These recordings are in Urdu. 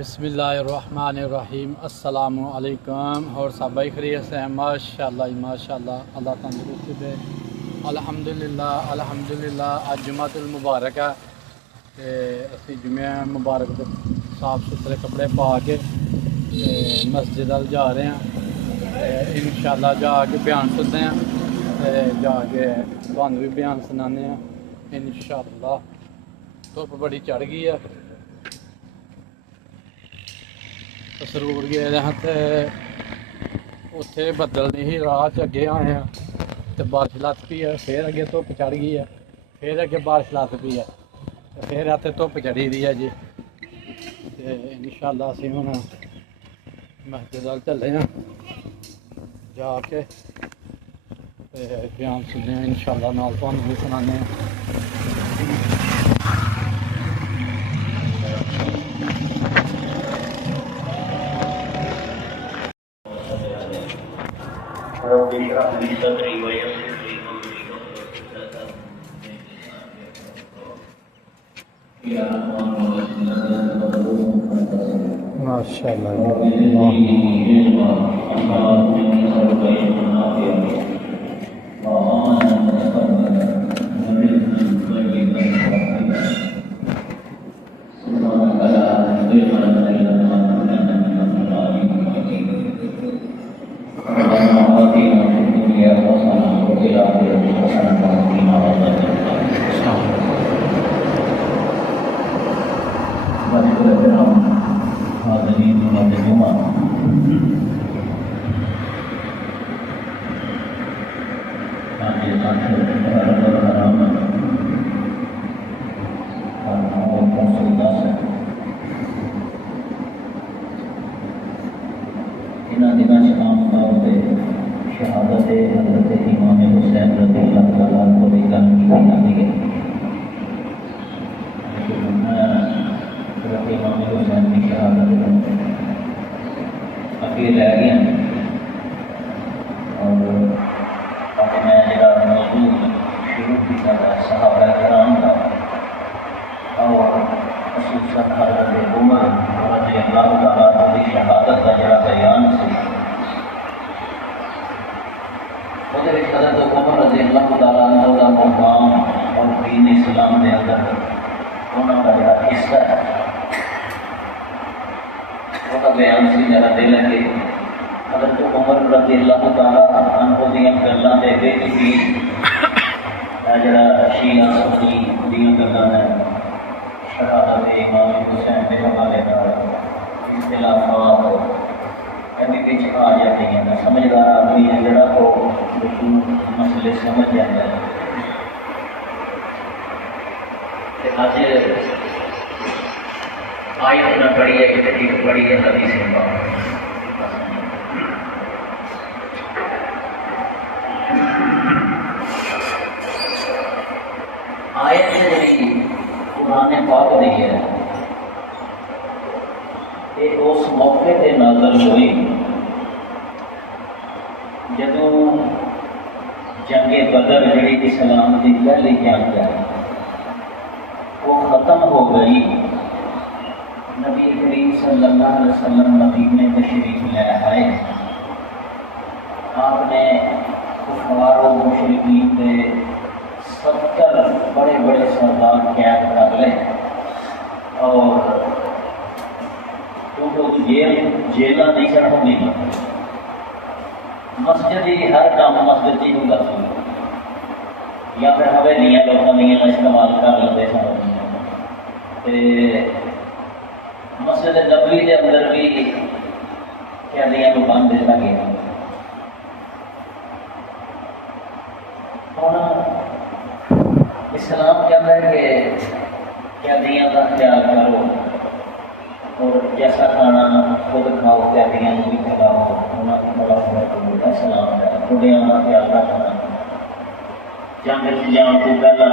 بسم اللہ الرحمن الرحیم۔ السلام علیکم۔ اور سب بھائی خیریت سے ہیں؟ ماشاءاللہ اللہ تندرستی دے۔ الحمدللہ اج جمعۃ المبارک ہے تے اسی جمعہ مبارک دے صاف ستھرے کپڑے پا کے مسجد ال جا رہے ہیں۔ انشاءاللہ جا کے بیان سنتے ہیں، جا کے تھانوں بھی بیان سنانے ہیں انشاءاللہ۔ دھوپ بڑی چڑھ گئی ہے، سرور گئے ہیں اتنے بدل نہیں ہی راہ اگے آئے ہیں تو بارش لت پی ہے، پھر اگے دھوپ چڑھ گئی ہے، پھر اگے بارش لت پی ہے، پھر اتنے دھوپ چڑھی دی ہے جی۔ انشاءاللہ اسی ہوں مسجد ال چلے ہیں، جا کے بیان سننے ہیں انشاءاللہ، نال تھانوں بھی سنانے ہیں۔ رب اشرح لي صدري ويسر لي امري يا شہادت حضرت امام حسین رضی اللہ تعالیٰ عنہ کی گل کی جاتی ہے۔ حضرت امام حسین کی شہادت اگے رہ گیا اور اب میں جڑا موضوع شروع کیا صحابہ کرام کا اور خصوصاً حضرت عمر رضی اللہ تعالیٰ عنہ کی شہادت کا جڑا بیان سی، حضرت عمر رضی اللہ تعالیٰ عنہ کا مقام اور دین اسلام کے اندر انہوں کا جڑا حصہ ہے وہ بیان سی جڑا دے لگے۔ حضرت عمر رضی اللہ تعالیٰ عنہ دیا گلاں دے وچ بھی جڑا شیعہ سنی دیا گلاں ہے، شہادت امام حسین کے حوالے نال اختلافات کبھی آ جاتی ہیں۔ سمجھدار آدمی ہے جڑا تو مسئلے سمجھ جاتا ہے۔ آج آیت نہ پڑھی ہے کہ ایک پڑھی ہے حدیث پاک۔ آیت جڑی قرآن پاک دی ہے یہ اس موقع تے نازل ہوئی جدوں جنگ بدر جڑی اسلام کی پہلی جنگ ہے وہ ختم ہو گئی۔ نبی کریم صلی اللہ علیہ وسلم مدینے تشریف لے آئے، آپ نے کفار و مشرکین کے 70 بڑے بڑے سردار قید کر لے اور جیل نہیں چڑھتی، مسجد ہی ہر کام مسجد ہی ہوگا سی یا پھر حویلیاں لوگوں دیا استعمال کر لیتے سن۔ مسجد نبوی کے اندر بھی قیدیاں کو بند دیتا گیا۔ ہوں اسلام کہتا ہے کہ قیدیاں کا خیال کرو اور جیسا کھانا خود کھاؤ قیدیاں کو بھی کھلاؤ، انہوں کی بڑا فرق اسلام ہے۔ بڑھیاں کا خیال رکھنا، جنگ جان کو پہلا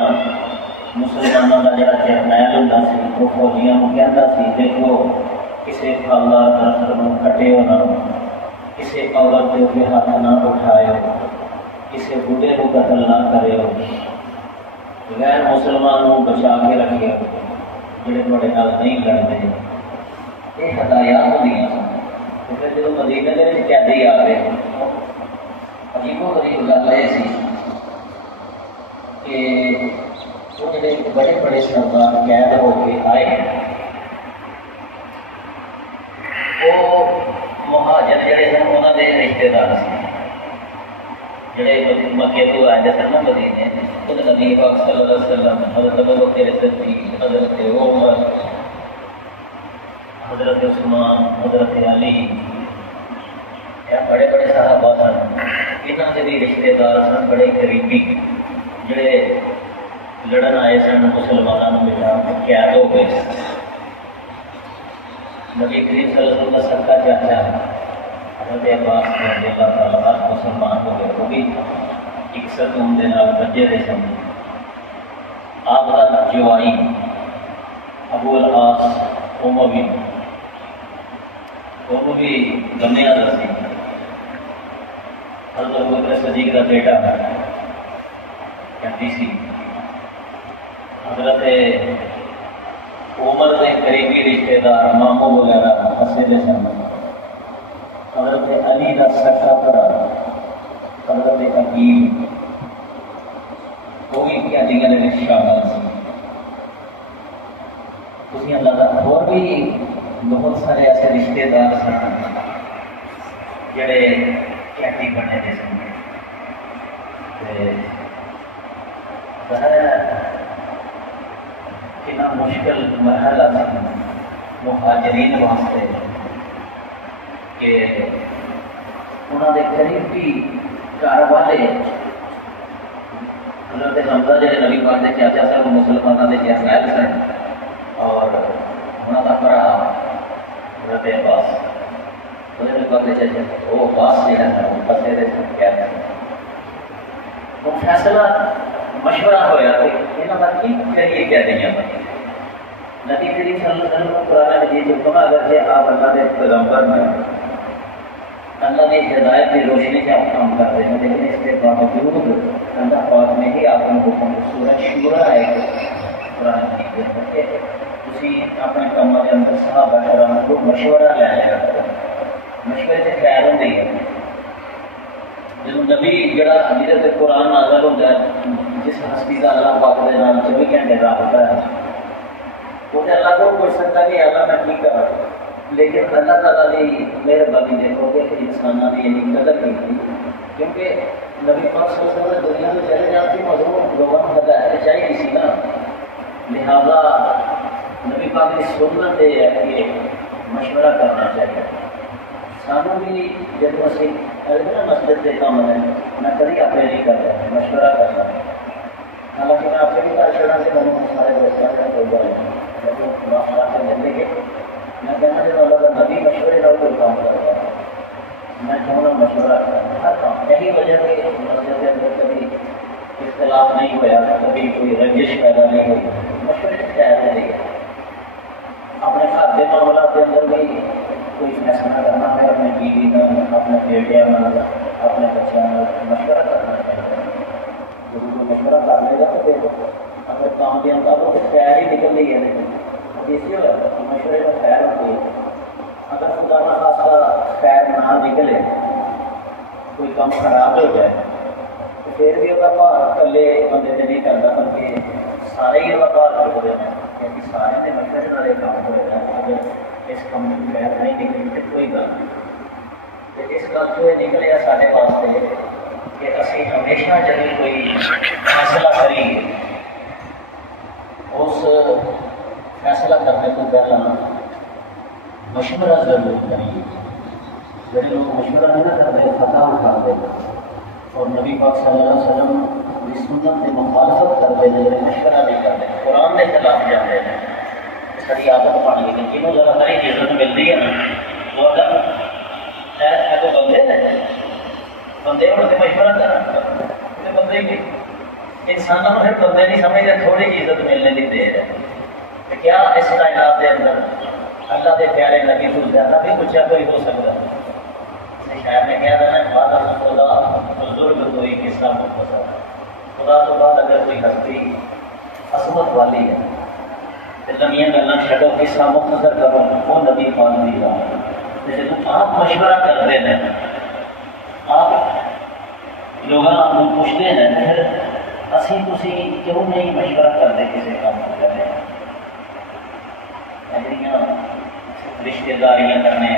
مسلمانوں کا جڑا جرنیل ہوتا سی وہ فوجیاں کو کہتا سی دیکھو کسی پھلدار درخت کو کٹیو نہ، کسی عورت کے اوپر ہاتھ نہ اٹھائیو، کسی بوڑھے کو قتل نہ کریو، غیر مسلمانوں بچا کے رکھیو جڑے تھوڑے نال نہیں لڑتے۔ یہ ہدایات ہوندیاں سن کیونکہ جدوں مدینے دے وچ قیدی آ گئے عجیب و غریب گل یہ سی کہ وہ جڑے بڑے بڑے سردار قید ہو کے آئے وہ مہاجر جڑے سن انہوں کے رشتے دار سن جڑے مکے تو آئے سن نا مدینے خود نبی پاک صلی اللہ علیہ وسلم حضرت ابوبکر صدیق حضرت عمر حضرت عثمان حضرت علی بڑے بڑے صحابہ سن یہاں کے بھی رشتے دار سن بڑے قریبی جڑے لڑن آئے سن مسلمانوں بچا قید ہو گئے نبی کریم صلی اللہ علیہ وسلم کا سکا چاچا حضرت عباس رضی اللہ تعالیٰ عنہ مسلمان ہو گئے وہ بھی ایک ستون دے نال بجے دے سن آپ کا جوائی ابو العاص اموی وہ بھی گمیا دسی حضرت ابوبکر صدیق کا بیٹا کہتی سی حضرت عمر کے قریبی رشتے دار ماموں وغیرہ ہسے دے سن حضرت علی کا سکا بڑا حضرت عقیل وہ بھی قیدیاں دے وچ شامل سی تسی اللہ کا اور بھی بہت سارے ایسے رشتے دار سن جڑے قیدی بنے دے سن کتنا مشکل مرحلہ تھا مہاجرین واسطے کہ انہوں نے قریبی گھر والے حضرت حمزہ جڑے نبی پاک دے چاچا سن وہ مسلمانوں کے جرنیل سن اور انہوں کا بھرا حضرت عباس نبی پاک دے چاچا وہ عباس جڑا ہے وہ پسے دے سن کیا وہ فیصلہ مشورہ ہوا کہ یہاں کا کی کریے کیا دیں نبی کریم صلی اللہ علیہ وسلم کو قرآن مجید جو کہا اگر کہ آپ اللہ کے پیغمبر میں اللہ نے ہدایت کی روشنی سے آپ کام کرتے ہیں لیکن اس کے باوجود اللہ پاک نے ہی آپ کو حکم سورج شورا ہے قرآن مجید کہ اسی اپنے کاموں کے اندر صحابہ کرام کو مشورہ لے لیا مشورے سے خیر ہوتی ہے جب نبی جڑا حضرت قرآن نازل ہوتا ہے جس ہستی کا اللہ پاک کے نام 24 گھنٹے رابطہ ہے وہ اللہ کو پوچھ سکتا کہ اللہ میں ٹھیک کرا لیکن اللہ تعالیٰ نے مہربانی دیکھو کہ انسانوں نے یہ قدر کی تھی کیونکہ نبی پاک صلی اللہ علیہ وسلم دنیا میں چلے جاتی مضمون لوگوں کو ہدایت چاہیے سی نا لہٰذا نبی پاک کی سنت یہ ہے کہ مشورہ کرنا چاہیے سانوں بھی جب اسی نا مسجد کے کام ہے میں کبھی اپنے نہیں کرتا مشورہ کرنا حالانکہ میں آپ سے بھی کر چڑھا کہ میں سارے دوستوں سے کوئی بات نہیں سے ملیں گے میں کہنا چاہتا ہوں اللہ کا نبی مشورے کا کوئی کام کرتا ہے میں چاہوں گا مشورہ کرنا ہر کام یہی وجہ سے مسجد کے اندر کبھی اختلاف نہیں ہوا کبھی کوئی رنجش پیدا نہیں ہوئی مشورے سے خیر نہیں ہے اپنے گھر کے معاملات کے اندر بھی کوئی فیصلہ کرنا ہے اپنے بیوی کا اپنے بیٹے اپنے بچوں کا مشورہ کرنا چاہیے جب کوئی مشورہ کر لے گا تو پھر اگر کام کے اندر وہ خیر ہی نکل رہی ہے لیکن اسی مشورے کا خیر ہوتی ہے اگر خدا نہ خاصا خیر نہ نکلے کوئی کام خراب ہو جائے تو پھر بھی وہ بھار کلے بندے سے نہیں کرتا بلکہ سارے ہی وہ بھار چکتے ہیں کیونکہ سارے کے مشورے والے کام ہوئے ہیں اگر اس کام کی خیر نہیں نکلی تو کوئی گل نہیں اس گل جو نکلے سارے واسطے کہ اسی ہمیشہ جب کوئی فیصلہ کریے اس فیصلہ کرنے کو پہلا مشورہ ضرور کریے جب لوگ مشورہ نہیں کرتے فتح اٹھاتے اور نبی پاک صلی اللہ علیہ وسلم کی سنت کی مخالفت کرتے ہیں مشورہ نہیں کرتے قرآن کے خلاف جاتے ہیں اس کی عادت بن گئی جنہوں ذرا ساری عزت ملتی ہے نا وہ اگر تو بندے بندے ہونے مشورہ کرنا بندے انسانوں پھر بندے نہیں سمجھتے تھوڑی جی عزت ملنے کی دیر ہے کیا اس کائنات کے اندر اللہ کے پیارے نبی کو زیادہ بھی اونچا کوئی ہو سکتا ہے شاید میں کہہ رہا ہے بعد خدا بزرگ کوئی قصہ مختصر خدا تو بعد اگر کوئی ہستی عصمت والی ہے لمیاں گلاں چھڈو قصہ مختصر کرو وہ نبی پاک دی ذات جب آپ مشورہ کرتے ہیں آپ لوگوں کو پوچھتے ہیں پھر اسی تسی کیوں نہیں مشورہ کرتے کسی کام کو کرنے جڑیاں رشتے داریاں کرنے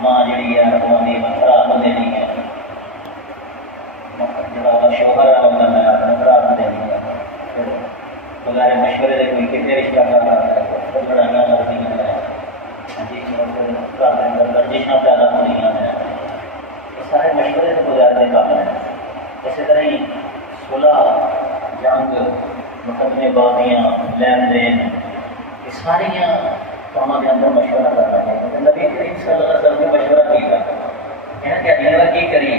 ماں جڑی ہے وہ بھرا کو دینی ہے جڑا شوہر ہے وہ اپنے بھرا کو دینی ہے پھر بغیر مشورے کے کوئی کتنے رشتہ کرتا ہے لڑائیاں لگتی ہیں گردشاں پیدا ہو رہی ہیں یہ سارے مشورے سے گزارنے کام ہیں اسی طرح ہی صلح جنگ مقدمے بازیاں لین دین یہ ساری کاموں کے اندر مشورہ کرنا ہے کیونکہ نبی کریم صلی اللہ علیہ وسلم نے مشورہ کیا کہنا کہ اللہ کی کریے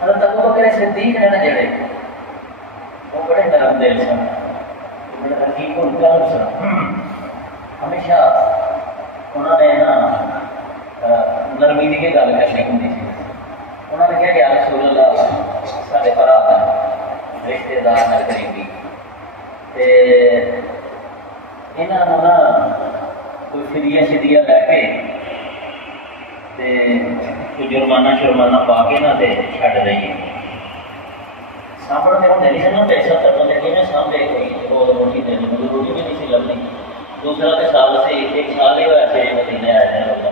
حضرت ابو بکر صدیق نے نا جڑے وہ بڑے نرم دل سن بڑے حقیق و قلب سن ہمیشہ انہوں نے نا نرمی کی گل کرنی ہوتی تھی انہوں نے کہا کہ یا رسول اللہ سارے بھرا رشتے دار نہ قریبی یہاں نا کوئی فدیہ شدیہ لے کے کوئی جرمانہ پا کے نہ چھڈ دئیے سامنے ہوتے نہیں سن پیسہ کرنا لیکن سامنے کوئی روز روٹی دینی مجھے روٹی بھی نہیں سی لگنی دوسرا تو سال سے ایک سال ہی ہوا سے مدینے آئے ہیں لوگ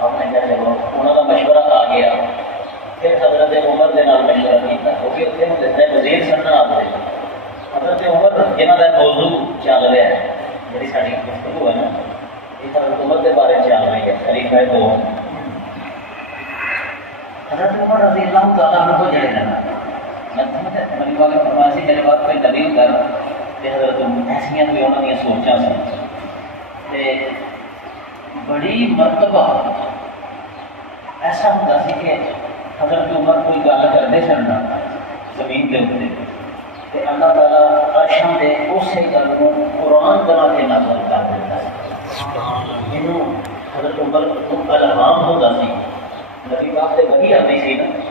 آپ نے کیا چلو انہوں کا مشورہ آ گیا پھر حضرت عمر کے نام مشورہ کیا کیونکہ اتنے ہوں دیتا ہے وزیر سننا آپ سے حضرت عمر جنہوں کا موضوع چل رہا ہے جی ساری گفتگو ہے نا یہ حضرت عمر کے بارے چل رہی ہے خلیفہ دو حضرت عمر رضی اللہ تعالیٰ عنہ جڑے نا میری بات فرمایا سی میرے بات کوئی دلیل کر حضرت ایسا بھی انہوں نے سوچا سن بڑی مرتبہ ایسا ہوتا سی کہ حضرت عمر کوئی گل کرتے سن زمین کے اتنے اللہ تعالیٰ عرشاں دے اسی گل کو قرآن بنا کے نازل کر دیتا یہ حضرت عمر کو الہام ہوتا سی نبی پاک سے وہی آتی سی نا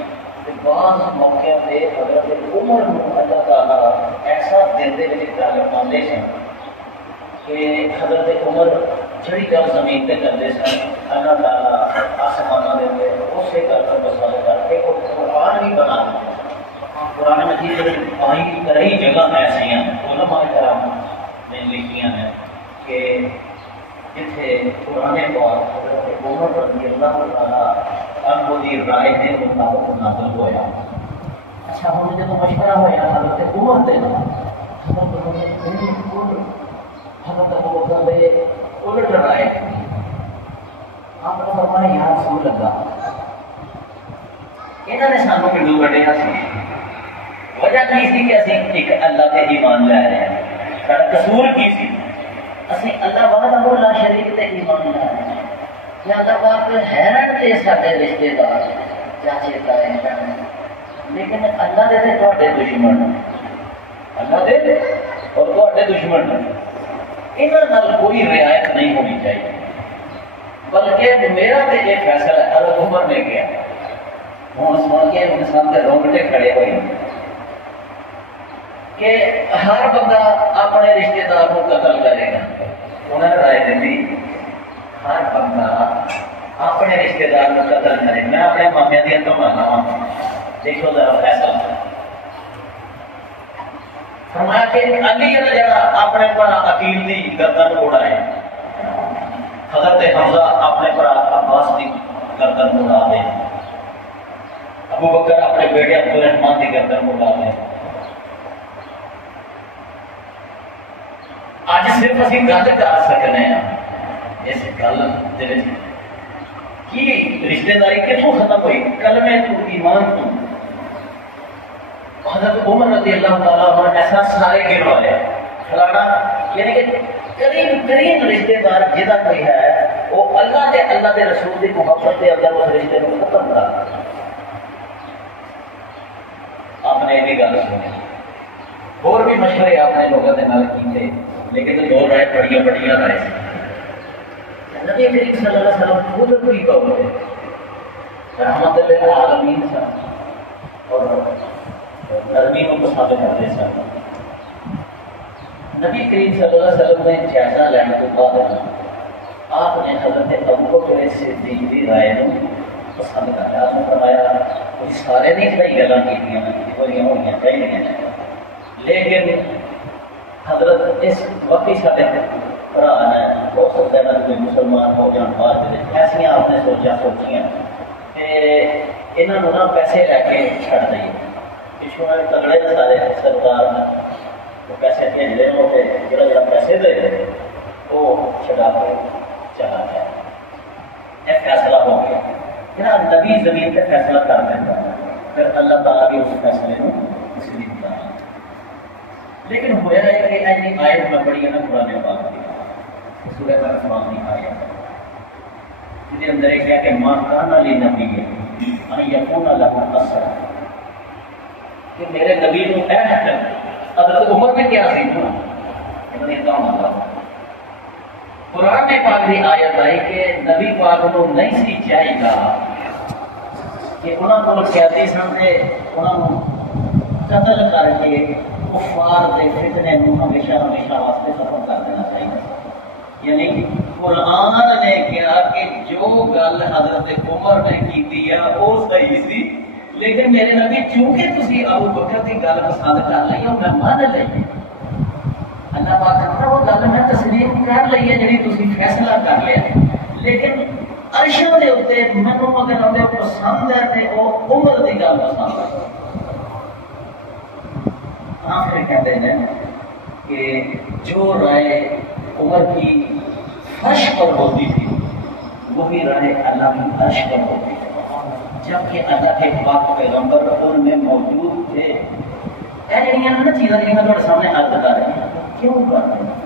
بعض موقع پہ حضرت عمر اللہ تعالیٰ ایسا دل کے گل پاتے سن کہ حضرت عمر جڑی گل زمین پہ کرتے سن اللہ تعالیٰ آسمانوں کے اسی گل پر بسال کر کے وہ قرآن بھی بنا دیا قرآن مجید آئی کئی جگہ ایسا علماء کرام نے لکھیاں ہیں کہ جتنے قرآن پاک حضرت عمر رضی اللہ تعالیٰ عنہ دی رائے کے مطابق نازل ہوا اچھا ہوں جب مشورہ ہوا حضرت عمر دے حضرت ابو بکر دے الٹ رائے آپ نے فرمایا یار سمجھ لگا انہوں نے سانو پنڈو کٹیا سی وجہ کی سی کہ اسی ایک اللہ تے ایمان لے رہے ہیں سارا قصور کی سی اسی اللہ وحدہ لا شریک تے ایمان لے رہے ہیں یا اللہ پاک حیرت تے سارے رشتے دار چاچے تائے بہن لیکن اللہ دے تے تواڈے دشمن اللہ دے اور تواڈے دشمن انہاں نال کوئی رعایت نہیں ہونی چاہیے بلکہ میرا تے یہ فیصلہ ہے حضرت عمر نے کیا ہوں سن کے انسان کے رونگٹے کھڑے ہوئے کہ ہر بندہ اپنے رشتے دار کو قتل کرے گا انہوں نے رائے دی ہر بندہ اپنے رشتے دار کو قتل کرے میں اپنے مامیا دیا تو مانا دیکھو ذرا فیصلہ فرمایا کہ علی نے جڑا اپنے پر عقیل دی گردن اڑائے حضرت حمزہ اپنے پر عباس دی گردن اڑا دے ابو بکر اپنے بیٹے عبد الرحمان کی گردن اڑا دے آج صرف اسی گل کر سکنے ہیں اس گل کی رشتے داری کتوں ختم ہوئی کلمے تو ایمان تو حضرت عمر رضی اللہ تعالیٰ عنہ ایسا سارے گروائے فلانا یعنی کہ قریب ترین رشتے دار جہاں کوئی ہے وہ اللہ کے رسول کی محبت کے اندر اس رشتے کو ختم کرا آپ نے یہ بھی گل سنی اور بھی مشورے آپ نے لوگوں کے نال کیتے لیکن دو رائے بڑی بڑی رائے نبی کریم صلی اللہ علیہ وسلم خود کوئی قول ہے رحمت للعالمین سے اور نرمی کو پسند کرتے سن نبی کریم صلی اللہ علیہ وسلم نے جائزہ لینے کے بعد آپ نے حضرت ابوبکر صدیق کی رائے کو پسند کرا. آپ نے فرمایا کوئی سارے نہیں صحیح گلاں کیتیاں کوئی ہونیاں چاہیے, لیکن حضرت اس وقت سارے بھرا نے ہو سکتا ہے کوئی مسلمان ہو جان بعد ایسا آپ نے سوچیاں کہ انہوں نے پیسے لے کے چھڑ دئیے. پچھوں تگڑے سارے سرکار نے پیسے بھیج رہے ہو کہ جڑا پیسے دے رہے وہ چھڑا کے چلا گیا. یہ فیصلہ ہو گیا کہ نبی زمین پہ فیصلہ کر دیتا ہے, پھر اللہ تعالیٰ بھی اس فیصلے کو تسلیم کرتا ہے. لیکن ہوا ہے کہ ایسی آیت میں پڑھی ہے نا قرآن پاک کی سورہ الرحمن کی آیت جس کے اندر یہ کہا کہ ماں کان علی نبی ان یکون لہ اسرا, کہ میرے نبی کو عہد حضرت عمر میں کیا سی تھا قرآن پاک کی آیت آئی کہ نبی پاک کو نہیں سی چاہیے گا کہ انہوں کو قیادی سن دے انہوں قتل کر کے کفار دے فتنے کو ہمیشہ ہمیشہ واسطے ختم کر دینا چاہیے. یعنی قرآن نے کہا کہ جو گل حضرت عمر نے کی ہے وہ صحیح سی, لیکن میرے نبی چونکہ تسی ابو بکر کی گل پسند کر لی اور میں مان لی, اللہ پاک کہتا وہ گل میں تسلیم کر لی ہے جی تسی فیصلہ کر لیا, لیکن عرشوں کے اتنے مینوں اگر آدھے پسند ہے تو وہ عمر کی گل پسند ہے. ہاں پھر کہتے ہیں کہ جو رائے عمر کی فرش پر ہوتی تھی وہی رائے اللہ کی فرش پر ہوتی تھی, جبکہ اللہ کے پاک پیغمبر ان میں موجود تھے. یہ چیزیں جی میں تھوڑے سامنے عرض کر رہے ہیں کیوں کرتے ہیں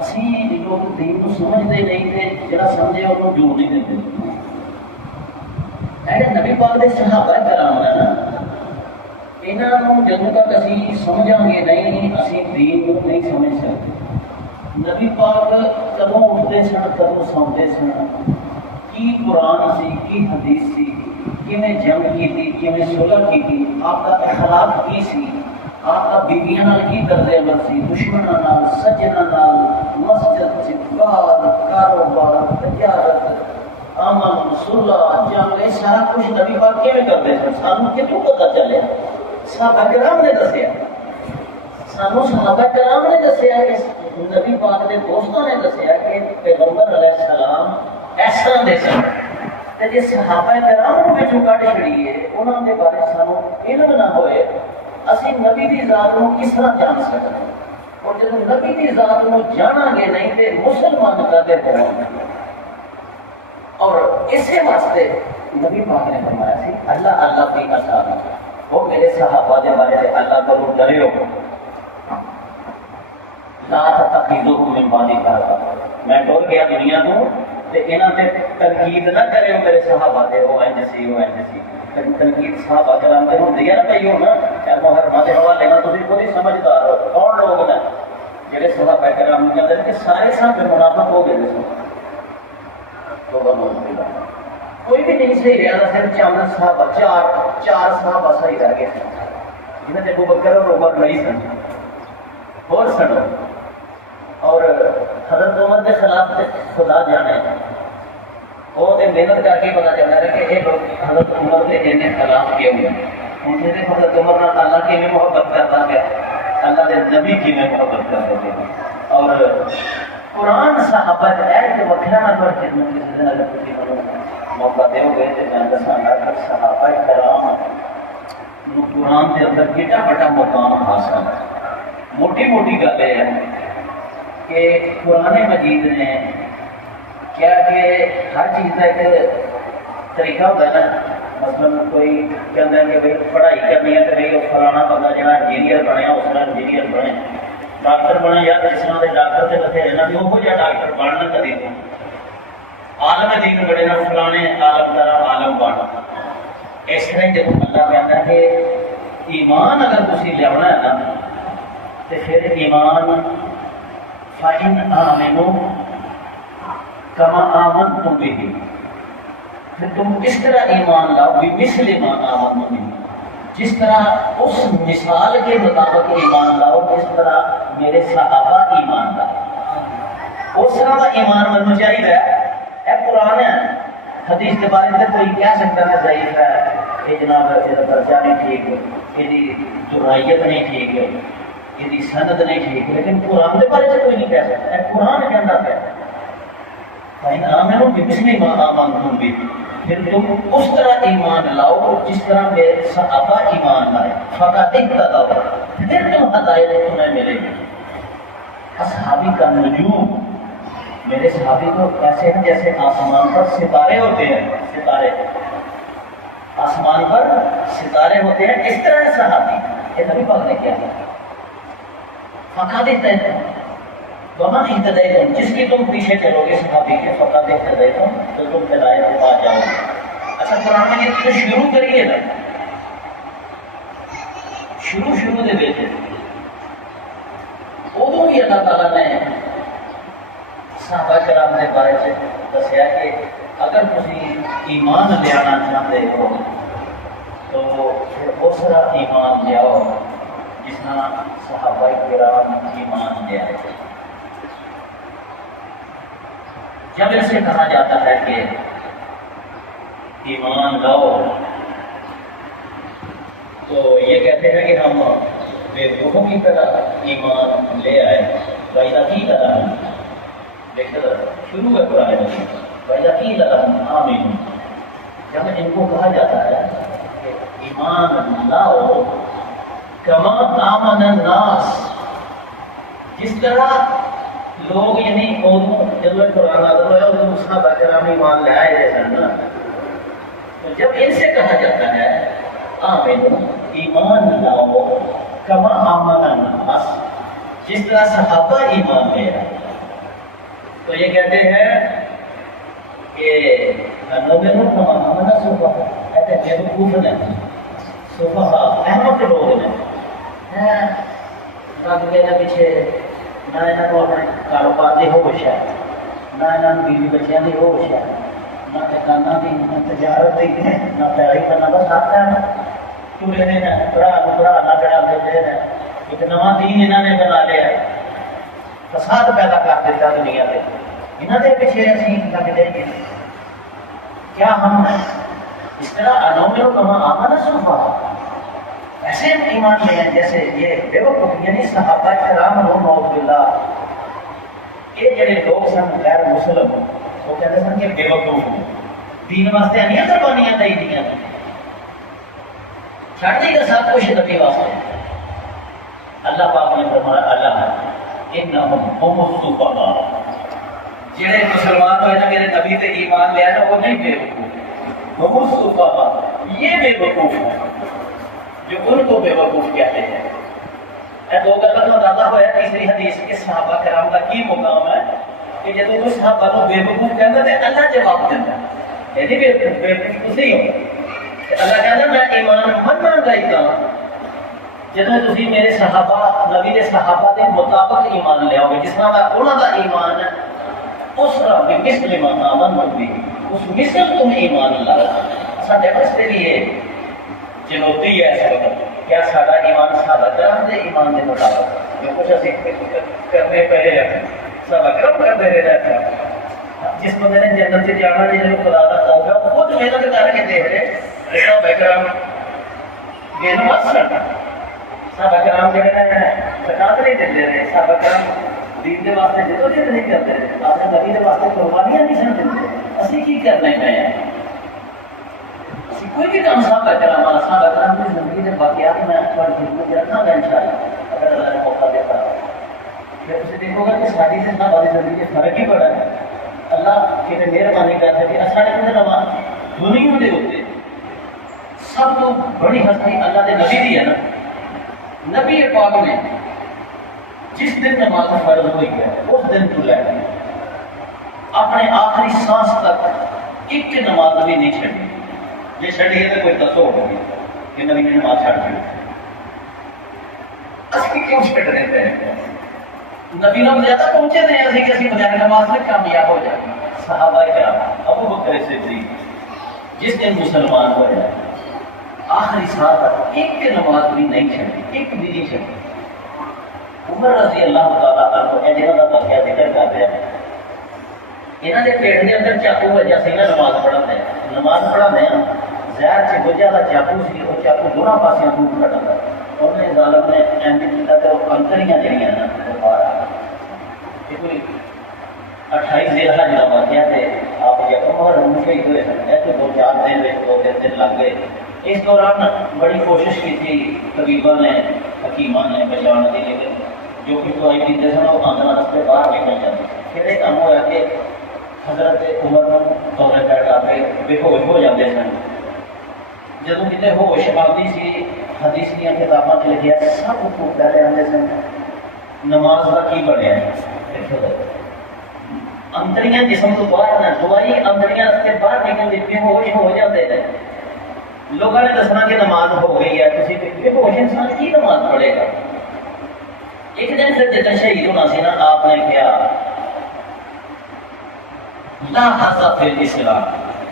اسی لوگ دین کو سمجھتے نہیں تھے, جڑا سمجھے انہوں جو نہیں دیتے. نبی پاک کے صحابہ کرام ہے نا انہوں جدوں تک اسی سمجھاں گے نہیں اسی دین کو نہیں سمجھ سکتے. نبی پاک کدوں اٹھتے سن کدوں سوتے سن, کی قرآن سی کی حدیث سی, کیویں جنگ کی تھی کیویں صلح کی تھی, آپ کا اخلاق کی سی, آپ کا بیویاں نال کی کرد عمل سی, دشمناں نال سجناں نال, مسجد سے باہر کاروبار تجارت امن صلح جنگ یہ سارا کچھ نبی پاک کیویں کرتے سن. سانوں کتوں پتہ چلیا صحابہ کرام نے دسیا, سانوں صحابہ کرام نے دسیا کہ نبی پاک کے دوستوں نے دسیا کہ پیغمبر علیہ السلام ایسا دے سن. جی صحابہ کرام کو کٹ چڑیے انہوں کے بارے سانوں علم نہ ہوئے اسی نبی کی ذات کو کس طرح جان سکتے ہیں, اور جب نبی کی ذات کو جانا گے نہیں تو مسلمان کدے ہوں. اور اسی واسطے نبی پاک نے فرمایا سی اللہ اللہ کی اصحاب وہ میرے صحابہ کے بارے سے اللہ کو ڈرے ہو لا تتخذوا من بعدی کہا میں ڈر گیا دنیا کو تے انہاں تے تنقید نہ کرے میرے صحابہ تے او انج سی او انج سی. تنقید صحابہ کرام تے ہوں دیا نہ پئی ہو نا کہ محرمہ دے حوالے نال تسی خود ہی سمجھدار ہو کون لوگ نے جڑے صحابہ کرام کہندے کہ سارے صاحب منافق ہو گئے سن. کوئی بھی نہیں صحیح رہا صرف چند صحابہ چار صحابہ صحیح رہ گئے جنہوں نے ابو بکر اور عمر نہیں سن اور سنو. اور حضرت عمر کے خلاف خدا جانے وہ محنت کر کے پتا چلنا ہے کہ یہ لوگ حضرت عمر کے ان خلاف کیے ہوئے ان سے حضرت عمر نہ اللہ کی میں محبت کرتا گیا, اللہ کے نبی کی میں محبت کرتے گئے. اور قرآن صحابہ ایک وکھرا نمبر خدمت کسی دن اگر کسی موقع دے گے تو میں دساں گا صحابہ کرام قرآن کے اندر کتنا بڑا مقام حاصل ہے. موٹی موٹی گل یہ ہے کہ قرآن مجید نے کیا کہ ہر چیز کا ایک طریقہ ہوتا ہے نا. مثلاً کوئی کہتا ہے کہ بھائی پڑھائی کرنی ہے تو بھائی وہ فلانا بندہ جہاں انجینئر بنیا اس طرح انجینئر بنے, ڈاکٹر بنے یا جس طرح کے ڈاکٹر سے کتنے رہنا بھی وہ جہاں ڈاکٹر بننا کدی تو عالم دین بڑے نہ فلانے عالم طرح عالم بن. اس طرح جب اللہ کہتا ہے کہ ایمان اگر تھی لیا ہے نا تو پھر ایمان فَإِنْ آمِنُوا كَمَا آمَنْتُمْ بِهِ, پھر تم اس طرح ایمان لاؤ بھی مثل ایمان آمن جس طرح اس مثال کے مطابق ایمان لاؤ جس طرح میرے صحابہ ایمان لاؤ، اس طرح کا ایمان منو چاہیے۔ اے قرآن ہے، حدیث کے بارے میں کوئی کہہ سکتا ہے ضعیف ہے، کہ جناب یہ درجہ نہیں ٹھیک، یہ درائیت نہیں ٹھیک ہے، یہ سند نہیں ٹھیک، لیکن قرآن کے بارے سے کوئی نہیں کہہ سکتا۔ اے قرآن کہنا ہے آمنوا بمثل ما آمنتم به، پھر تم اس طرح ایمان لاؤ جس طرح میرے صحابہ ایمان لائے، فقط اقتدوا، پھر تم ہدایت تمہیں ملے گی۔ اصحابی کا نجوم، میرے صحابی تو ایسے ہیں جیسے آسمان پر ستارے ہوتے ہیں، ستارے آسمان پر ستارے ہوتے ہیں، اس طرح صحابی یہ نبی پاک نے کیا فقط اقتدوا ومن اهتدیتم، جس کی تم پیچھے چلو گے صحابی کے، فقط اهتدیتم، تو تم ہدایت پا جاؤ گے۔ اچھا قرآن میں یہ تو شروع کریے نا، شروع دے بیٹے ادو بھی اللہ تعالیٰ نے صحابہ کرام کے بارے سے دسیا کہ اگر تم ایمان لیا چاہتے ہو تو پھر اس طرح ایمان لیاؤ جس طرح صحابہ کرام ایمان لیا۔ جب ان سے کہا جاتا ہے کہ ایمان لاؤ تو یہ کہتے ہیں کہ ہم بیوقوفوں کی طرح ایمان لے آئے۔ وَإِذَا قِيلَ لَهُمْ، دیکھتے شروع ہے قرآن مجید، وَإِذَا قِيلَ لَهُمْ آمِنُوا، جب ان کو کہا جاتا ہے کہ ایمان لاؤ كَمَا آمَنَ النَّاسُ، جس طرح لوگ یعنی جب قرآن نازل ہوا اور صحابہ کرام ایمان لے آئے جیسا نا، تو جب ان سے کہا جاتا ہے آمنو ایمان لاؤ کما آمن الناس، جس طرح صحابہ ایمان لے آئے، تو یہ کہتے ہیں کہ نؤمن کما آمن السفہاء، کہتے ہیں بیوقوف نے، سفہاء احمق لوگ نے، لگ گئے نہ پیچھے، نہ یہاں کو اپنے کاروبار کی ہوش ہے، نہ یہاں بیوی بچیاں کی ہوش ہے، نہ دکانوں کی، نہ تجارت کی، نہ پیاری کرنا، بس ہاتھ ہے چولہے نے برا نہ بڑا دیتے ہیں، ایک نواں دین انہوں نے بنا لیا، فساد پیدا کر دیتا دنیا پہ، انہوں کے پیچھے اسی لگتے ہیں۔ کیا ہم اس طرح انومن کما آمن السفہاء، ایسے ایمان لے ہیں جیسے یہ بیوقوف، یعنی صحابہ کرام نعوذ باللہ، یہ جڑے لوگ سن غیر مسلم وہ کہتے سن کہ بیوقوف دین واسطے انیاں قربانیاں دئی دیاں، چھڑ دی گا سب کچھ نبی واسطے۔ اللہ پاک نے فرمایا اللہ انہم هم السفہاء، جڑے مسلمان ہوئے نا میرے نبی تے ایمان لیا نا، وہ نہیں بیوقوف، هم السفہاء، یہ بیوقوف ہیں جو ان کو بیوقوف کہتے ہیں۔ اے دو گلاں تو اندازہ ہوا تیسری حدیث کے صحابہ کرام کا کی مقام ہے کہ جب کوئی صحابہ کو بیوقوف کہتا ہے اللہ جواب دیتا ہے، یعنی بیوقوف تسی ہو، اللہ کہتا میں ایمان مننا چاہیے جب تسی میرے صحابہ نبی کے صحابہ کے مطابق ایمان لے آؤ گے، جس طرح کا انہوں کا ایمان ہے اس طرح بھی مثل ما آمنتم به، اس مثل تم ایمان لاؤ۔ ساڈے واسطے بھی یہ چنوتی ہے اس وقت، کیا سارا ایمان صحابہ کرام دے ایمان کے مطابق جو کچھ اسی کرنے پہلے رہتے صحابہ کرام کرتے رہتے ہیں۔ جس بندے نے جنت سے جانا نہیں، جو خدا کا خوف ہے وہ خود محنت کر کے دیکھ رہے صحابہ کرام گیل مسن، صحابہ کرام جو ہے زکات نہیں دیتے رہے، صحابہ کرام دین کے واسطے جدوجہد نہیں کرتے رہے، اپنے نبی کے واسطے قربانیاں نہیں سن دیتے۔ اسی کی کرنے پہ ہیں کوئی بھی کام صحابہ کرام کی زندگی کے واقعات میں تھوڑی خدمت رکھنا گا انشاءاللہ، اگر اللہ نے موقع دیتا پھر اسے دیکھو گا کہ ساری سے ہماری زندگی میں فرق ہی پڑا ہے۔ اللہ کی مہربانی کرتے کہ اصل نماز دنیا کے ہوتے سب تو بڑی ہستی اللہ کے نبی دی ہے نا، نبی پاک نے جس دن نماز فرض ہوئی ہے اس دن تو لے کر اپنے آخری سانس تک ایک نماز بھی نہیں چھڑی، یہ چھڑی تو کوئی دسو ہوگی کہ نبی نے نماز چھڑ دی، اسی کیوں چھڑ رہتے ہیں؟ نبی نے زیادہ پہنچے تھے اسی کہ اسی بجائے نماز میں کامیاب ہو جائے۔ صحابہ کرام ابو بکر صدیق جس دن مسلمان ہو جائے آخری سال تک ایک نماز بھی نہیں چھڑی، ایک بھی نہیں چھڑی۔ عمر رضی اللہ تعالیٰ عنہ اے جنہاں دا واقعہ ذکر کر رہا ہے، انہاں دے پیٹ دے اندر چاقو وجہ سی نا نماز پڑھا دے زہر چ وجہ دا چاقو سی، وہ چاقو دونوں پاسیاں ٹوٹ کٹا انہیں ظالم نے ایم کیا تو انتریاں جڑیاں نا وہ باہر آ گئی۔ کوئی 28 ذی الحجہ کا واقعہ ہے، آپ جب محرم میں شہید ہوئے سن ایسے 2-4 دن میں 2-3 دن لگ گئے۔ اس دوران بڑی کوشش کی تھی طبیبوں نے، حکیموں نے بچانے کے لیے، جو کہ دوائی پیتے سن وہ آندھا رستے باہر نکل جاتے۔ پھر یہ کام ہوا کہ حضرت عمر کو دورے بیٹھ آ کے بے ہوش ہو جاتے سن۔ جدوں کتنے ہوش آتی سی حدیث دیا کتاباں چ لکھیا سب کو پہلے آتے سن نماز کا کی بنیا ہے، اندریاں جسم تو باہر نہ دوائی اندریاں رستے باہر نکل دی بے ہوش ہو جاتے ہیں۔ لوگوں نے دسنا کہ نماز ہو گئی ہے، کسی بے ہوش انسان کی نماز پڑھے گا؟ ایک دن پھر جتنا شہید ہونا سی نا آپ نے کیا لا حظ فی الاسلام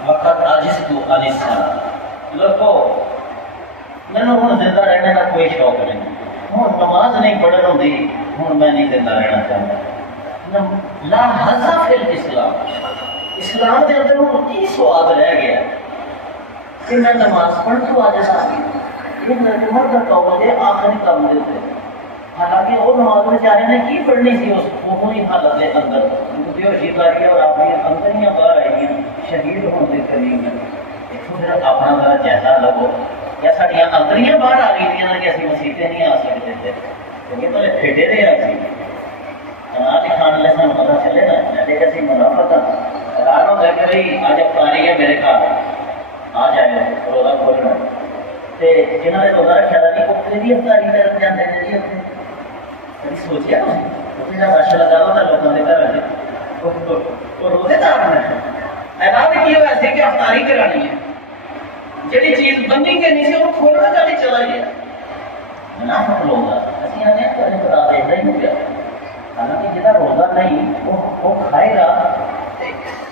وقت عجزت عن الصلاۃ، لوگوں مینوں ہن زندہ رہنے کا کوئی شوق نہیں، ہن نماز نہیں پڑھن ہوندی، ہن میں نہیں زندہ رہنا چاہتا۔ لا حظ فی الاسلام، اسلام کے اندر ہن کی سواد رہ گیا کہ میں نماز پڑھ تو عاجز آ گئی۔ یہ میرے عمر کا قول ہے آخری کام دیتے، حالانکہ وہ نماز بیچارے نے کی پڑھنی سی اس پوری حالت کے اندر، بے ہوشی کر کے اور اپنی اندریاں باہر آئی شہید ہونے کے قریب میں۔ پھر اپنا ذرا جائزہ لو، یا ساڈیاں اندریاں باہر آ گئی کہ اسی مسیطے نہیں آ سکتے تھے، کیونکہ پہلے پھیٹے رہے اسی آج کھانے لے سن پتا چلے نا کہ اسی منافق ہاں۔ حیران ہوتا ہے کہ بھائی آج افطاری ہے میرے گھر آ جائے روزہ کھولنا، تے جنہوں نے روزہ رکھا تھا نہیں وہ بھی افطاری کرن جاندے نے جی اتنے کبھی سوچیا اتنے جب رش لگا ہوا لوگوں کے گھر وہ روزے دار نے اعلان کی ہوا سی کہ افطاری کرانی ہے، جہی چیز بنی کہ نہیں سی وہ کھولنا کبھی چلا گیا منافق لوگ اسی آنے کبھی بتا دیکھنا ہی نہیں گیا، حالانکہ جہاں روزہ نہیں وہ کھائے گا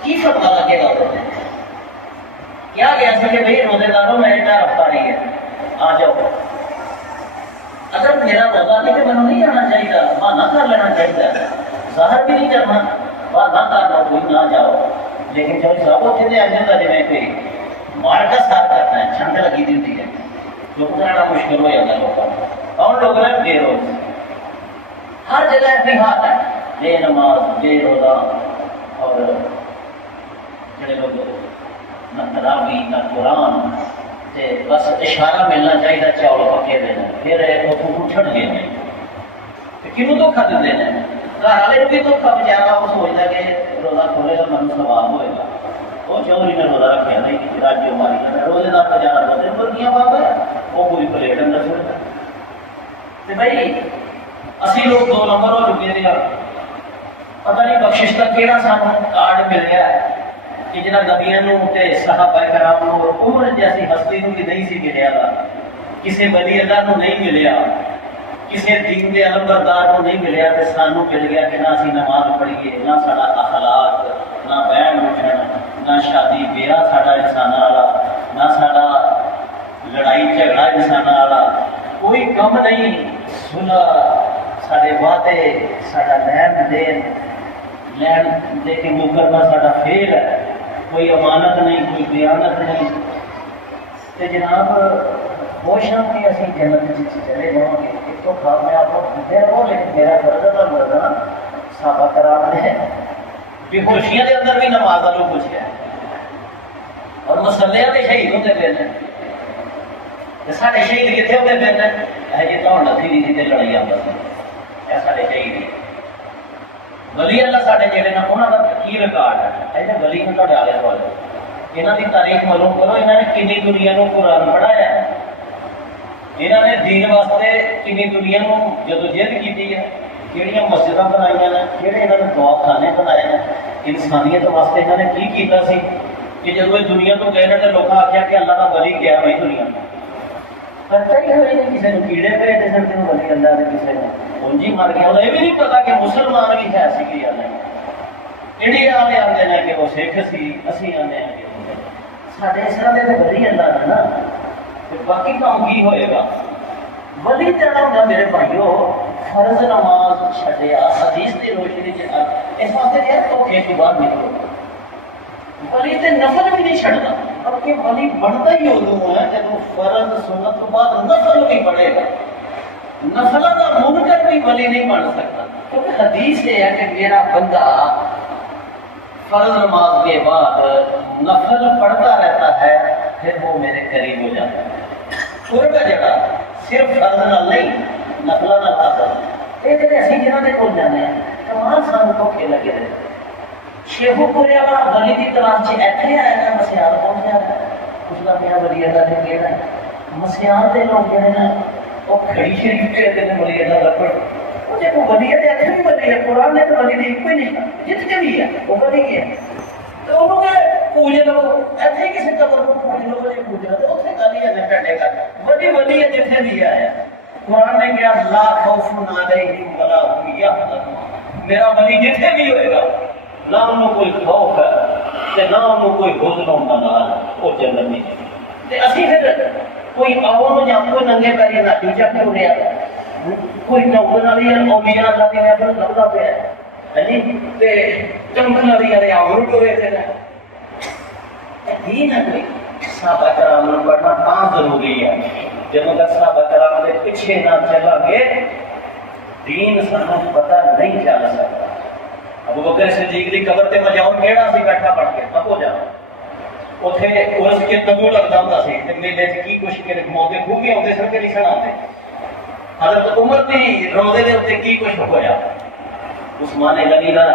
کی فتوا لگے گا اسے کیا گیا سا کہ بھائی روزے داروں میرے گھر افطاری ہے آ جاؤ، اگر میرا روزہ نہیں تو مجھے نہیں آنا چاہیے، بہانا کر لینا چاہیے، ظاہر بھی نہیں کرنا بہانا کر لو کوئی نہ جاؤ، لیکن جب صاحب اتنے دے آنے کا جی کوئی مار کا ساتھ کرنا ہے چھنڈ لگی دی ہے جو گزارنا مشکل ہو جاتا ہے لوگوں کو، اور لوگ نے بے روز ہر جگہ اپنی ہاتھ ہے بے نماز بے روزہ، اور جڑے لوگ نہ تراوی نہ قرآن، بس اشارہ ملنا چاہیے چاول پکے دینا، پھر اتوں اٹھن گے کنوں دھوکھا دے ہیں، گھر والے بھی دھوکھا بچارا وہ سوچتا کہ روزہ کھولے گا من ثواب ہوئے گا، وہ چوری نے روزہ رکھا نہیں راجی ماری کرنا روزے دار کا جانا روزے مرغیاں پاؤ ہے وہ پوری پلیٹ اندر سٹ بھائی اسی لوگ 2 نمبر ہو چکے تھے، پتہ نہیں بخشش کا کہڑا سانو کارڈ مل رہا ہے کہ جنہاں نبیاں صحابہ کرام اور عمر جیسی ہستی کو بھی نہیں سی ملیا تھا، کسی ولی اللہ کو نہیں ملیا، کسی دین کے علمبردار کو نہیں ملیا، تو سانو مل گیا کہ نہ اسی نماز پڑھیے، نہ سارا اخلاق، نہ بہن اٹھن، نہ شادی بیاہ ساڈا انسان والا، نہ سارا لڑائی جھگڑا انسان والا، کوئی کم نہیں، صلح سارے وعدے سارا لین دے کے مقرر سارا فیل ہے، کوئی امانت نہیں کوئی دیانت نہیں، تو جناب خوش ہوں کہ اسی جنت چلے جاؤں گے، ایک تو خواب میں آپ کو پوچھتے ہیں وہ، لیکن میرا فرض ہے مرضا صحابہ کرام نے بھی خوشیاں کے اندر بھی نماز والوں پوچھا ہے، اور مسلیاں کے شہید ہوتے پہ سارے شہید کتنے ہوتے پہ جی تو لکھی نہیں تھی لڑائی آتا سی سارے شہید ولی اللہ سارے جڑے نا انہوں کا کی ریکارڈ ہے ایسے ولی میں تھوڑے آلے دوالے یہاں کی تاریخ معلوم کرو، یہاں نے کنی دنیا کو قرآن پڑھایا ہے، یہاں نے دین واسطے کنی دنیا کو جدوجہد کی ہے، کہڑی مسجد بنائی ہیں، کہڑے یہاں نے دعا خانے بنائے ہیں، انسانیت واسطے یہاں نے کی کیتا سی کہ جب یہ دنیا تو گئے نا تو لوگ آخیا کہ اللہ کا ولی گیا بھائی دنیا پتا ہی ہوئی نہیں، کسی نے کیڑے پہ کسی نے ولی اللہ نے کسی نے اونجی مر گیا، یہ بھی نہیں پتا کہ مسلمان بھی ہے سی کہ یا نہیں، کہڑی آلے آتے ہیں کہ وہ سکھ سی اسی آنے ہیں سارے اس طرح کے ولی اللہ نے نا ਤੇ ਬਾਕੀ ਕੰਮ ਕੀ ਹੋਏਗਾ? ਵਲੀ ਜਿਹੜਾ ਹੁੰਦਾ ਮੇਰੇ ਭਾਈਓ, ਫਰਜ਼ ਨਮਾਜ਼ ਛੱਡਿਆ, ਹਦੀਸ ਦੀ ਰੋਸ਼ਨੀ ਚ ਇਸ ਵਾਸਤੇ ਯਾਰ ਧੋਖੇ ਤੋਂ ਬਾਹਰ ਨਿਕਲੋ। ਵਲੀ ਤੇ ਨਫਲ ਵੀ ਨਹੀਂ ਛੱਡਦਾ, ਬਲਕਿ ਵਲੀ ਬਣਦਾ ਹੀ ਉਦੋਂ ਹੈ ਜਦੋਂ ਫਰਜ਼ ਸੁਨਤ ਤੋਂ ਬਾਅਦ ਨਫਲ ਵੀ ਪੜੇਗਾ। ਨਫਲਾਂ ਦਾ ਮੁਨਕਰ ਵੀ ਵਲੀ ਨਹੀਂ ਬਣ ਸਕਦਾ, کیونکہ حدیث یہ ہے کہ میرا بندہ فرض نماز کے بعد نفل پڑھتا رہتا ہے، پھر وہ میرے قریب ہو جاتا ہے۔ قرب جڑا صرف فرض نال نہیں، نفل نال آتا ہے۔ یہ جڑے اسی جنہاں دے کول جانے ہیں تمام سانو دھوکے لگے رہے۔ شیخو پورے والا ولی دی تلاش چ ایتھے آیا نا مسیان پہنچیا ہے، پچھلا میاں ولی اللہ نے کہنا ہے مسیان دے لوگ جڑے نا وہ کھڑی شریف کہتے ہیں ولی اللہ دا پڑھ وہ ولی ہے اتنے بھی ولی ہے، قرآن نے تو ولی دی کوئی نہیں جتنے بھی ہے وہ ولی ہے۔ تو انہوں نے پوجے لو ایسے کسی قبر کو پوجے لو ولی پوجے لو تو اتنے گالی ہے پہلے کا ولی ولی ہے جتنے بھی آیا۔ قرآن نے کہا لا خوف علیہم ولا هم یحزنون، میرا ولی جتنے بھی ہوئے گا نہ انہوں کوئی خوف ہے نہ انہوں کوئی حزن ہوتا نہ وہ جنت نہیں۔ تے اسی پھر کوئی آؤں یا کوئی ننگے پیری ناٹی چا کیوں رہا، کوئی ٹوکن والی اولیاء اللہ دی محفل لگتا پیا ہے جی، تے چمکن والی والے آؤں ٹورے پھر دین ہے کوئی صحابہ کرام نے پڑھنا تاں ضروری ہے۔ جب تک صحابہ کرام کے پیچھے نہ چلا گے دین سانوں پتہ نہیں چل سکتا۔ ابو بکر صدیق دی قبر تے میں جاؤں کیڑا سی بیٹھا پڑھ کے تب ہو جاؤں اتنے اس کے تبو لگتا ہوتا سی تے میلے چ کی کچھ کے موقع خوبی آتے سن کے لکھن آتے حضرت عمر دی روزے دے اتنے کی کچھ ہویا عثمان غنی دا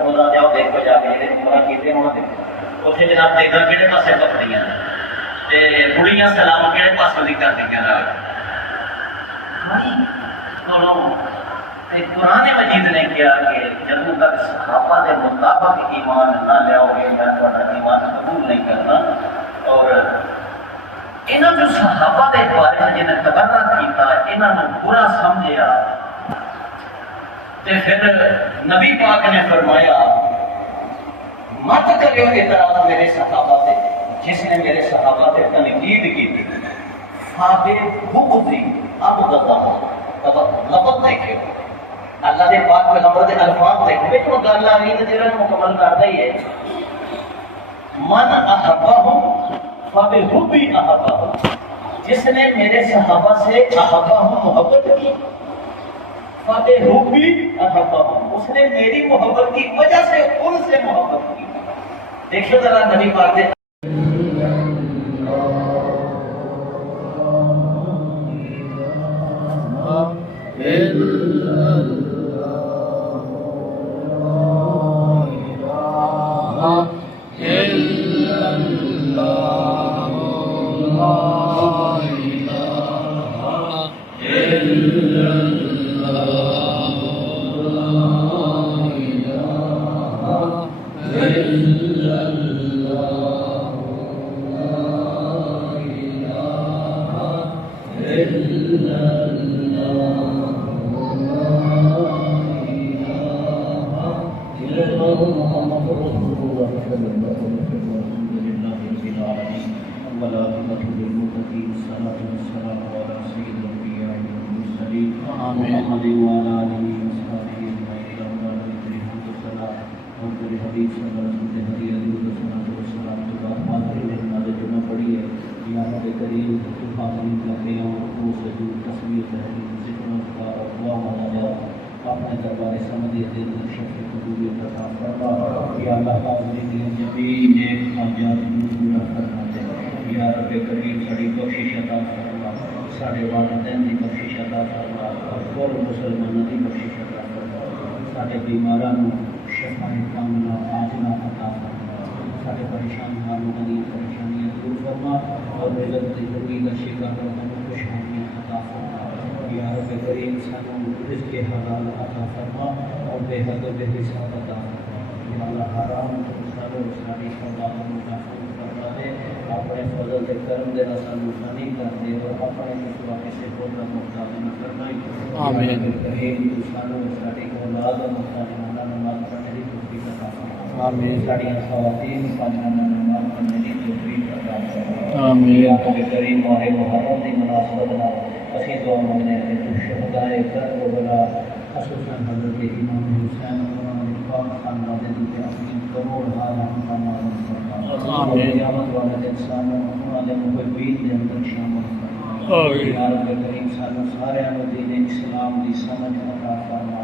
روزہ جاؤ دیکھو جا کے جڑے عمرہ کیتے ہونا تے اتنے جناب دیکھا کہڑے پاسے پکڑیاں تے بڑیاں سلام کہڑے پاسوں دی کر دیاں قرآن مجید نے کیا کہ جب تک صحابہ کے مطابق ایمان نہ لیاؤ گے میں تھوڑا ایمان قبول نہیں کرنا۔ اور انہاں جو صحابہ کے بارے میں جنہیں تبرہ کیتا انہاں نے برا سمجھیا تے پھر نبی پاک نے فرمایا مت کریو اعتراض میرے صحابہ سے، جس نے میرے صحابہ سے تنقید کی تھی فابے بغضی اب غضب لفظ دیکھے اللہ دے پاک پیغمبر دے الفاظ دیکھو بیٹھ وہ گل آ رہی ہے جڑا مکمل کرتا ہی ہے من احبہم فبحبی احبہم، جس نے میرے صحابہ سے احبہم محبت کی فبحبی احبہم، اس نے میری محبت کی وجہ سے ان سے محبت کی۔ دیکھو ذرا نبی پاک دے اپنے دربار سمجھے دل شفیع قبولیت عطا فرما یا اللہ حاضرین کی جمیع نیک حاجات پورا فرما دے یا رب کریم ساری بخشش عطا فرما سارے والدین کی بخشش عطا فرما اور مسلمانوں کی بخشش عطا فرما سارے بیماروں شفا کاملہ عاجلہ عطا فرما سارے پریشان حالوں کی پریشانیاں دور فرما اور ملت کی زندگی کا شکار خوشحالیاں عطا فرما یا رب کریم سانوں رزق حلال عطا فرما اور بے حد و بے حساب عطا فرما یا اللہ حرام تو سارے ساری شرابوں کو محفوظ فرما دے اپنے فضل سے کرم دے سانوں غنی کر دے اور اپنے سوا کسی کو نہ محتاج نہ کرنا آمین کریم تو سانوں ساری اولاد اور محتاج نہ نماز پڑھنے کی توفیق عطا فرما آمین ساڑیاں خواتین خانان نماز پڑھنے کی توفیق عطا فرما آمین یا رب کریم ماہ محرم کی مناسبت نال اسی دعا منگنے ہیں کہ تو شہدائے کربلا خصوصاً حضرت امام حسین پاک خاندان دے دے اپنی کروڑ حال ہم تمام فرما آمین قیامت والے دن سانو انہاں دے محبین دے اندر شامل فرما یا رب کریم سانو سارے دین اسلام دی سمجھ عطا فرما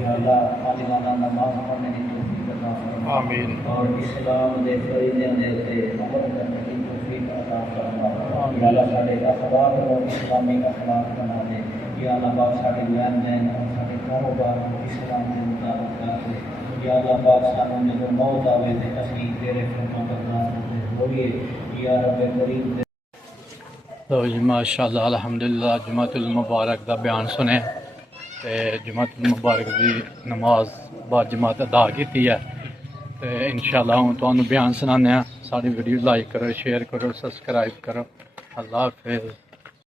یا اللہ عالمانہ نماز پڑھنے کی توفیق عطا فرما آمین اور اسلام دے فریضیاں دے تے عمل کرنے کی توفیق عطا فرما یا اللہ سارے اخلاق اور اسلامی اخلاق بنا دے یا اللہ پاک سارے لین دین اور سارے کاروبار کو اسلام کے مطابق کر دے یا اللہ پاک سانو جب موت آوے تے اسی تیرے فرما بردار ہوئیے یا رب کریم تو جی ماشاءاللہ الحمدللہ جمعۃ المبارک دا بیان سنے تے جمعۃ المبارک دی نماز با جماعت ادا کیتی ہے تے انشاءاللہ ہوں تانوں بیان سنانے ہیں ساری ویڈیو لائک کرو شیئر کرو سبسکرائب کرو اللہ حافظ